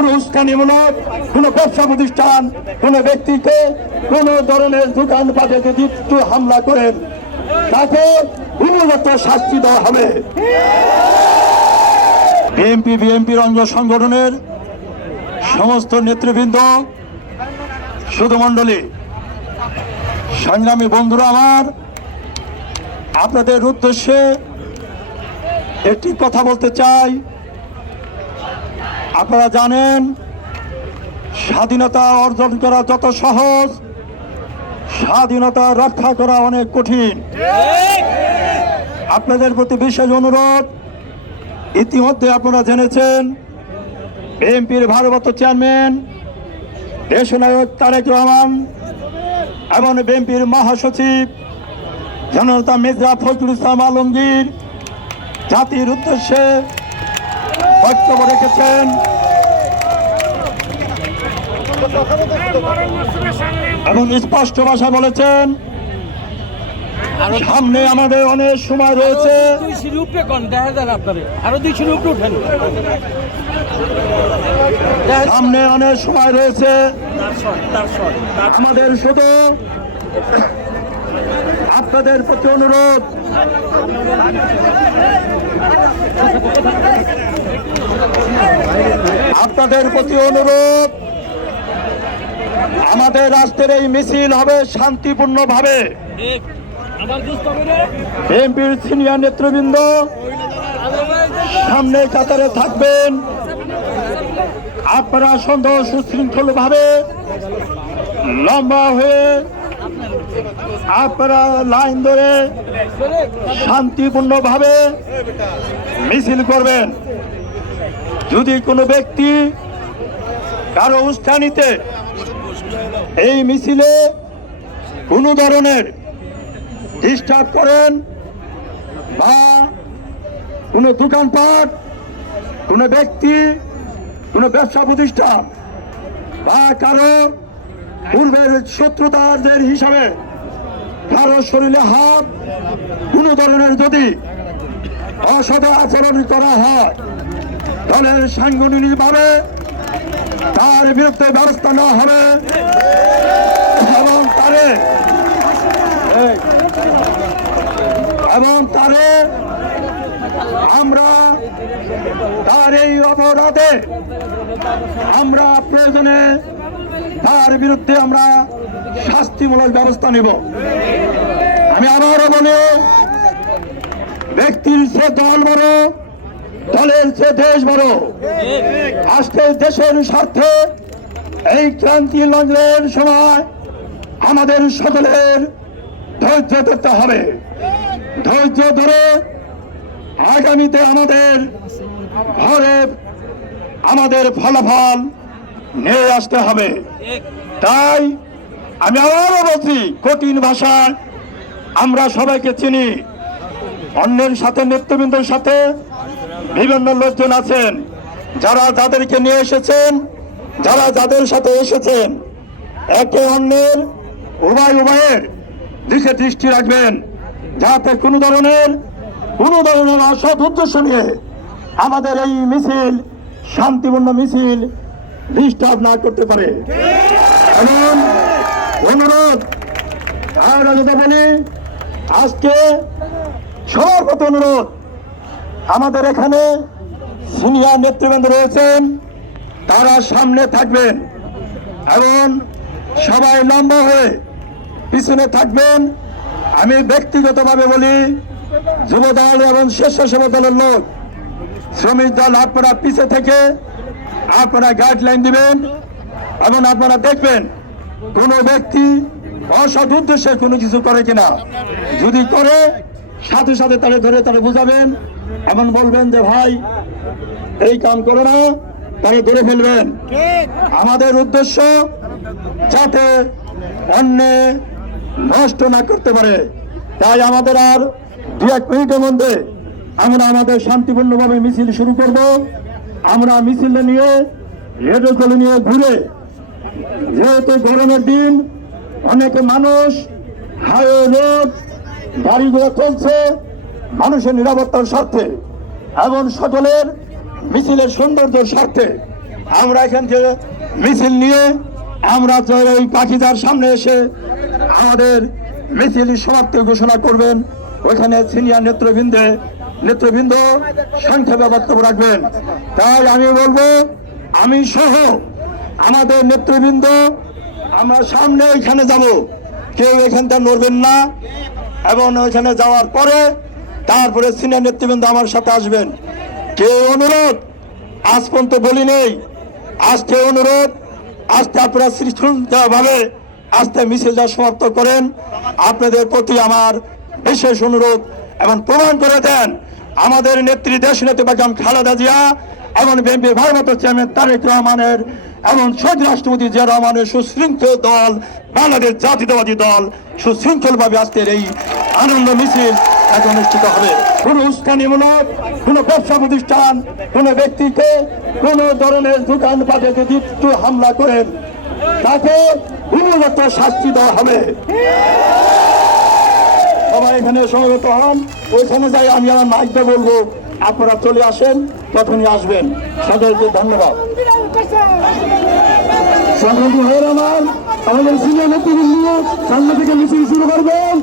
কোন উস্কানিমূলক কোন ব্যবসা প্রতিষ্ঠান কোন ব্যক্তিকে কোন ধরনের দোকানপাটে যদি একটু হামলা করেন তাকে উপযুক্ত শাস্তি দেওয়া হবে। বিএনপির অঙ্গ সংগঠনের সমস্ত নেতৃবৃন্দ, সুধমণ্ডলী, সংগ্রামী বন্ধুরা, আমার আপনাদের উদ্দেশ্যে একটি কথা বলতে চাই। আপনারা জানেন স্বাধীনতা অর্জন করা যত সহজ, স্বাধীনতা রক্ষা করা অনেক কঠিন। আপনাদের প্রতি বিশেষ অনুরোধ, ইতিমধ্যে আপনারা জেনেছেন বিএনপির ভারপ্রাপ্ত চেয়ারম্যান দেশনায়ক তারেক রহমান এবং বিএনপির মহাসচিব জননেতা মির্জা ফখরুল ইসলাম আলমগীর জাতির উদ্দেশ্যে বক্তব্য রেখেছেন এবং স্পষ্ট ভাষা বলেছেন সামনে আমাদের অনেক সময় রয়েছে। সামনে অনেক সময় রয়েছে, আমাদের শুধু আপনাদের প্রতি অনুরোধ, আমাদের রাষ্ট্রের এই মিছিল হবে শান্তিপূর্ণভাবে। বিএনপির সিনিয়র নেতৃবৃন্দ সামনে কাতারে থাকবেন। আপনারা সুন্দর সুশৃঙ্খল ভাবে লম্বা হয়ে আপনারা লাইন ধরে শান্তিপূর্ণভাবে মিছিল করবেন। যদি কোনো ব্যক্তি কারো উস্কানিতে এই মিছিলে কোনো ধরনের ডিস্টার্ব করেন বা কোনো দোকানপাট, কোনো ব্যক্তি, কোনো ব্যবসা প্রতিষ্ঠান বা কারো পূর্বের শত্রুতাদের হিসাবে কারো শরীরে হাত, কোনো ধরনের যদি অসৎ আচরণ করা হয় তাহলে সাংগঠনিকভাবে তার বিরুদ্ধে ব্যবস্থা নেওয়া হবে এবং তারে আমরা তার এই অপরাধে আমরা প্রয়োজনে তার বিরুদ্ধে আমরা শাস্তিমূলক ব্যবস্থা নেব। আমি আবারও বলি, ব্যক্তির সে দল বড়, দলের সে দেশ বড়। আজকে দেশের স্বার্থে এই ক্রান্তি লগ্নের সময় আমাদের সকলের ধৈর্য ধরতে হবে। ধৈর্য ধরে আগামীতে আমাদের ঘরে আমাদের ফলাফল নিয়ে আসতে হবে। তাই আমি আবারও বলছি, কঠিন ভাষায় আমরা সবাইকে চিনি। অন্যের সাথে, নেতৃবৃন্দের সাথে বিভিন্ন লোকজন আছেন যারা যাদেরকে নিয়ে এসেছেন, যারা যাদের সাথে এসেছেন, একে অন্যের উভয়ের দিকে দৃষ্টি রাখবেন যাতে কোনো ধরনের অসৎ উদ্দেশ্য নিয়ে আমাদের এই মিছিল, শান্তিপূর্ণ মিছিল ডিস্টার্ব না করতে পারে। এবং অনুরোধ, আর যেটা বলি, আজকে সবার প্রতি অনুরোধ, আমাদের এখানে সিনিয়র নেতৃবৃন্দ রয়েছেন, তারা সামনে থাকবেন এবং সবাই লম্বা হয়ে পিছনে থাকবেন। আমি ব্যক্তিগতভাবে বলি, যুব দল এবং স্বেচ্ছাসেবক দলের লোক, শ্রমিক দল, আপনারা পিছে থেকে আপনারা গাইডলাইন দিবেন এবং আপনারা দেখবেন কোনো ব্যক্তি অসৎ উদ্দেশ্যে কোনো কিছু করে কিনা। যদি করে, সাথে সাথে তারা ধরে তারা বুঝাবেন এবং বলবেন যে ভাই এই কাম করে না, তারা ধরে ফেলবেন। আমাদের উদ্দেশ্য যাতে অন্য নষ্ট না করতে পারে। তাই আমাদের আর 2-1 মিনিটের মধ্যে আমরা আমাদের শান্তিপূর্ণভাবে মিছিল শুরু করব। আমরা মিছিল নিয়ে রেডিও নিয়ে ঘুরে, যেহেতু গরমের দিন, অনেক মানুষ হাইওয়ে রোড গাড়িগুলো চলছে, মানুষের নিরাপত্তার স্বার্থে এবং সকলের মিছিলের সৌন্দর্যের স্বার্থে আমরা এখান থেকে মিছিল নিয়ে আমরা এই পাখিদার সামনে এসে আমাদের মিছিল সমাপ্তি ঘোষণা করবেন। ওইখানে সিনিয়র নেতৃবৃন্দ সংক্ষেপে বক্তব্য রাখবেন। তাই আমি বলবো, আমি সহ আমাদের নেতৃবৃন্দ আমরা সামনে ওইখানে যাব, কেউ এখানটা নড়বেন না, এবং ওইখানে যাওয়ার পরে তারপরে সিনিয়র নেতৃবৃন্দ আমার সাথে আসবেন। কেউ অনুরোধ আজ পর্যন্ত বলি নেই, আজকে অনুরোধ, আজকে আপনারা শৃঙ্খলভাবে আজকে মিছিলটা সমাপ্ত করেন। আপনাদের প্রতি আমার বিশেষ অনুরোধ, এবং প্রমাণ করে দেন আমাদের নেত্রী দেশনেত্রী বেগম খালেদা জিয়া এবং বিএনপির ভারপ্রাপ্ত চেয়ারম্যান তারেক রহমানের এবং শহীদ রাষ্ট্রপতি জিয়া রহমানের সুশৃঙ্খল দল বাংলাদেশ জাতীয়তাবাদী দল সুশৃঙ্খলভাবে আজকের এই আনন্দ মিছিল অনুষ্ঠিত হবে। কোন উস্কানিমূলক কোন ব্যবসা প্রতিষ্ঠান, কোন ব্যক্তিকে কোন ধরনের দোকানপাটে যদি একটু হামলা করেন তাকে উপযুক্ত শাস্তি দেওয়া হবে। সবাই এখানে সমবেত হন, ওইখানে যাই আমি আমার মাইকটা বলবো, আপনারা চলে আসেন, তখনই আসবেন। সকলকে ধন্যবাদ। আমাদের সিনিয়র নেতৃবৃন্দ সামনে থেকে মিছিল শুরু করবেন।